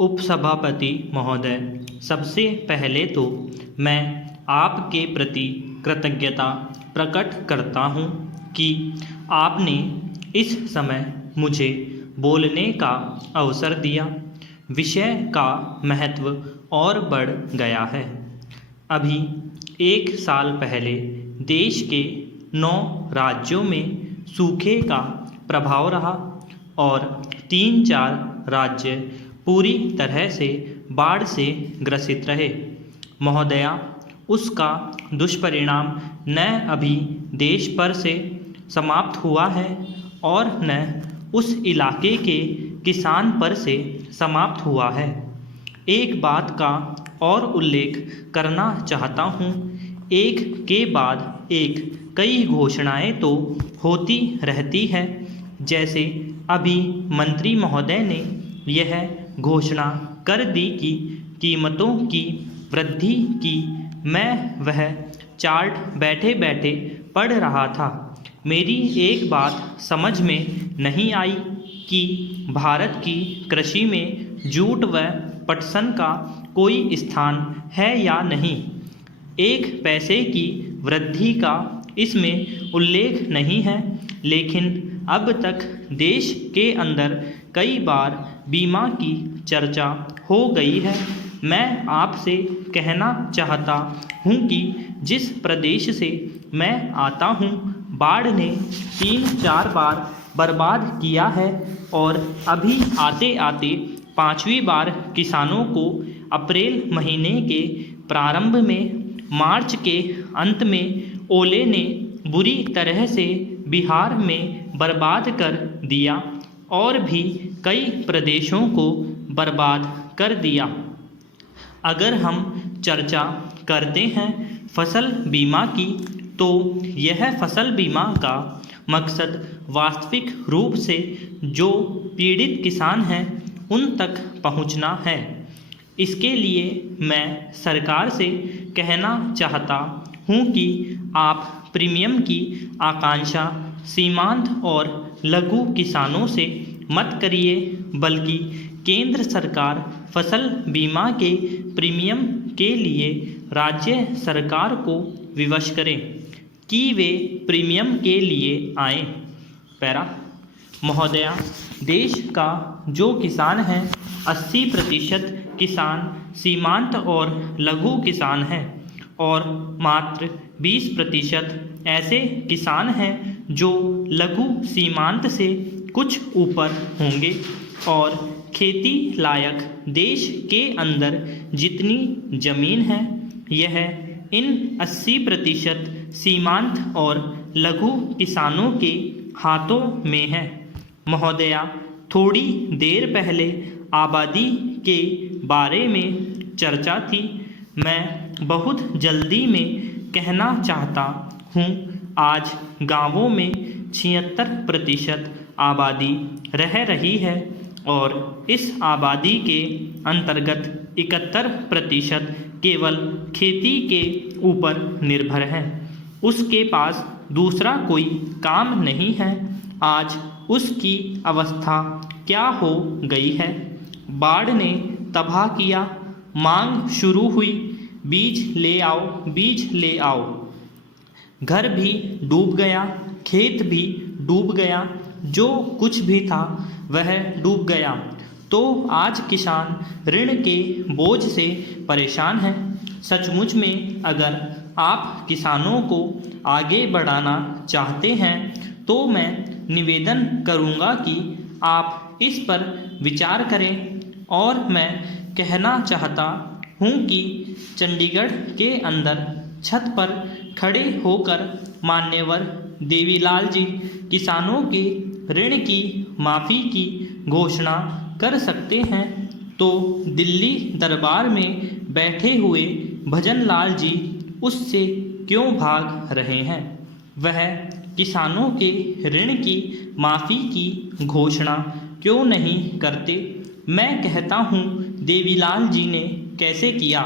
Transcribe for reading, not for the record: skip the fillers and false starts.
उपसभापति महोदय, सबसे पहले तो मैं आपके प्रति कृतज्ञता प्रकट करता हूँ कि आपने इस समय मुझे बोलने का अवसर दिया। विषय का महत्व और बढ़ गया है। अभी 1 साल पहले देश के 9 राज्यों में सूखे का प्रभाव रहा और 3-4 राज्य पूरी तरह से बाढ़ से ग्रसित रहे। महोदया, उसका दुष्परिणाम न अभी देश पर से समाप्त हुआ है और न उस इलाके के किसान पर से समाप्त हुआ है। एक बात का और उल्लेख करना चाहता हूँ। एक के बाद एक कई घोषणाएं तो होती रहती है। जैसे अभी मंत्री महोदय ने यह घोषणा कर दी कि कीमतों की वृद्धि की। मैं वह चार्ट बैठे बैठे पढ़ रहा था। मेरी एक बात समझ में नहीं आई कि भारत की कृषि में जूट व पटसन का कोई स्थान है या नहीं। 1 पैसे की वृद्धि का इसमें उल्लेख नहीं है, लेकिन अब तक देश के अंदर कई बार बीमा की चर्चा हो गई है। मैं आपसे कहना चाहता हूँ कि जिस प्रदेश से मैं आता हूँ, बाढ़ ने 3-4 बार बर्बाद किया है और अभी आते आते 5वीं बार किसानों को अप्रैल महीने के प्रारंभ में, मार्च के अंत में ओले ने बुरी तरह से बिहार में बर्बाद कर दिया और भी कई प्रदेशों को बर्बाद कर दिया। अगर हम चर्चा करते हैं फसल बीमा की, तो यह फसल बीमा का मकसद वास्तविक रूप से जो पीड़ित किसान हैं उन तक पहुंचना है। इसके लिए मैं सरकार से कहना चाहता हूं कि आप प्रीमियम की आकांक्षा सीमांत और लघु किसानों से मत करिए, बल्कि केंद्र सरकार फसल बीमा के प्रीमियम के लिए राज्य सरकार को विवश करें कि वे प्रीमियम के लिए आएँ। पैरा महोदया, देश का जो किसान है 80% किसान सीमांत और लघु किसान हैं और मात्र 20% ऐसे किसान हैं जो लघु सीमांत से कुछ ऊपर होंगे। और खेती लायक देश के अंदर जितनी ज़मीन है, यह इन 80% सीमांत और लघु किसानों के हाथों में है। महोदया, थोड़ी देर पहले आबादी के बारे में चर्चा थी। मैं बहुत जल्दी में कहना चाहता हूँ, आज गांवों में 76% आबादी रह रही है और इस आबादी के अंतर्गत 71% केवल खेती के ऊपर निर्भर हैं। उसके पास दूसरा कोई काम नहीं है। आज उसकी अवस्था क्या हो गई है। बाढ़ ने तबाह किया, मांग शुरू हुई, बीज ले आओ, बीज ले आओ। घर भी डूब गया, खेत भी डूब गया, जो कुछ भी था वह डूब गया। तो आज किसान ऋण के बोझ से परेशान है। सचमुच में अगर आप किसानों को आगे बढ़ाना चाहते हैं तो मैं निवेदन करूंगा कि आप इस पर विचार करें। और मैं कहना चाहता हूं कि चंडीगढ़ के अंदर छत पर खड़े होकर मान्यवर देवीलाल जी किसानों के ऋण की माफ़ी की घोषणा कर सकते हैं, तो दिल्ली दरबार में बैठे हुए भजनलाल जी उससे क्यों भाग रहे हैं। वह किसानों के ऋण की माफ़ी की घोषणा क्यों नहीं करते। मैं कहता हूँ देवीलाल जी ने कैसे किया।